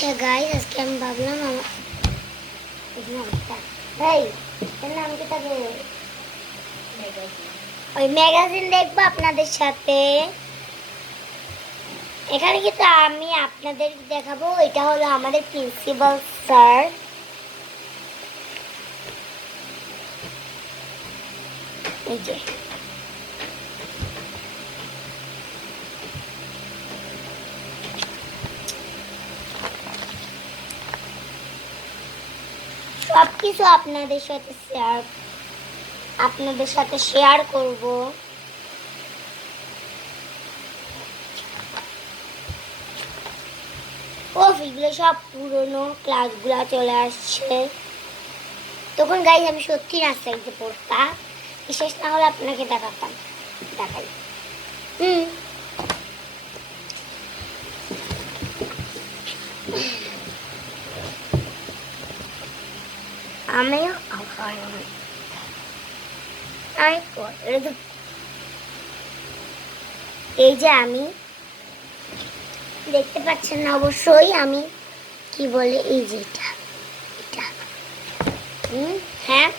আচ্ছা গাইস, আজকে আমি ভাবলাম নাম কি থাকে ওই ম্যাগাজিন দেখবো আপনাদের সাথে। এখানে কিন্তু আমি আপনাদের দেখাবো, এটা হলো আমাদের প্রিন্সিপাল স্যার। এই যে সবকিছু আপনাদের সাথে শেয়ার করব। এগুলো সব পুরনো ক্লাসগুলা চলে আসছে। তখন গাইজ আমি সত্যি রাস্তায় পড়তাম, বিশেষ না হলে আপনাকে দেখাই। আমিও এই যে আমি দেখতে পাচ্ছেন না অবশ্যই, আমি কি বলে এই যে এটা হ্যাঁ,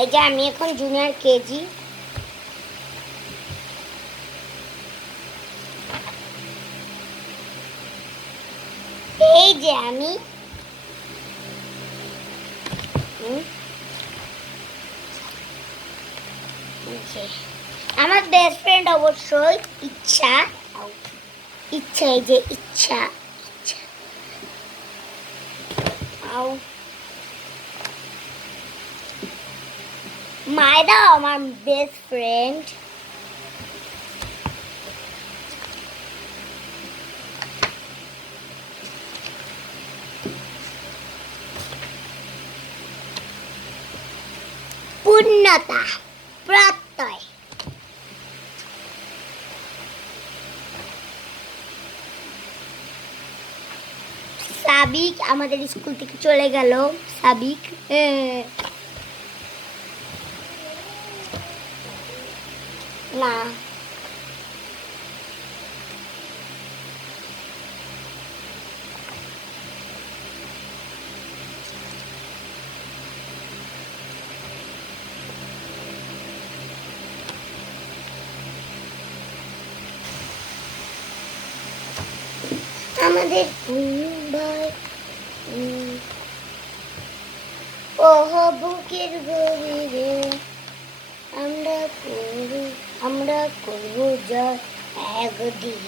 এই যে আমি এখন জুনিয়র কেজি। এই যে আমি আমার বেস্ট ফ্রেন্ড অবশ্যই ইচ্ছা। এই যে ইচ্ছা মায়দা আমার বেস্ট ফ্রেন্ড। পূর্ণতা প্রত্যয় সাবিক আমাদের স্কুল থেকে চলে গেল। সাবিক না, আমাদের ভাই ওহ বুকের গভীরে আমরা করব যা একদিন।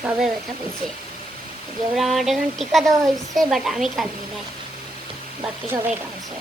সবে ব্যথা পেয়েছে, যেগুলো আমার এখন টিকা দেওয়া হয়েছে, বাট আমি কাঁদনি নাই, বাকি সবাই কাঁদছে।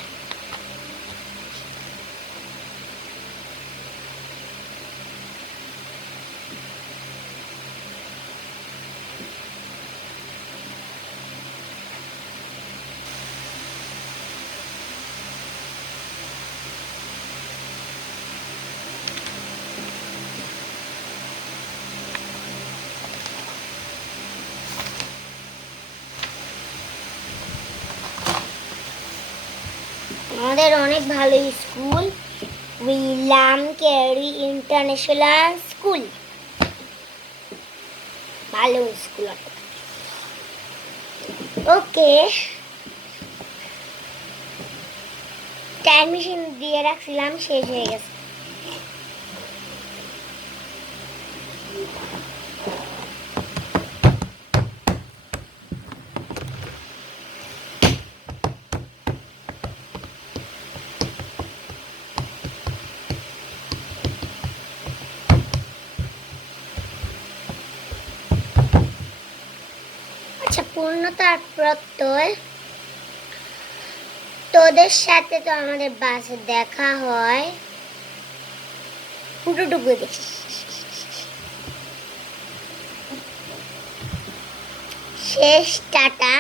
আমাদের অনেক ভালো school, William carry international school, ভালো স্কুল। ওকে, টাইম মেশিন দিয়ে রাখছিলাম, শেষ হয়ে গেছে। আচ্ছা, পূর্ণতার প্রত্যয়, তোদের সাথে তো আমাদের বাসে দেখা হয়, পুটুটুকু দেখি। শেষ, টাটা।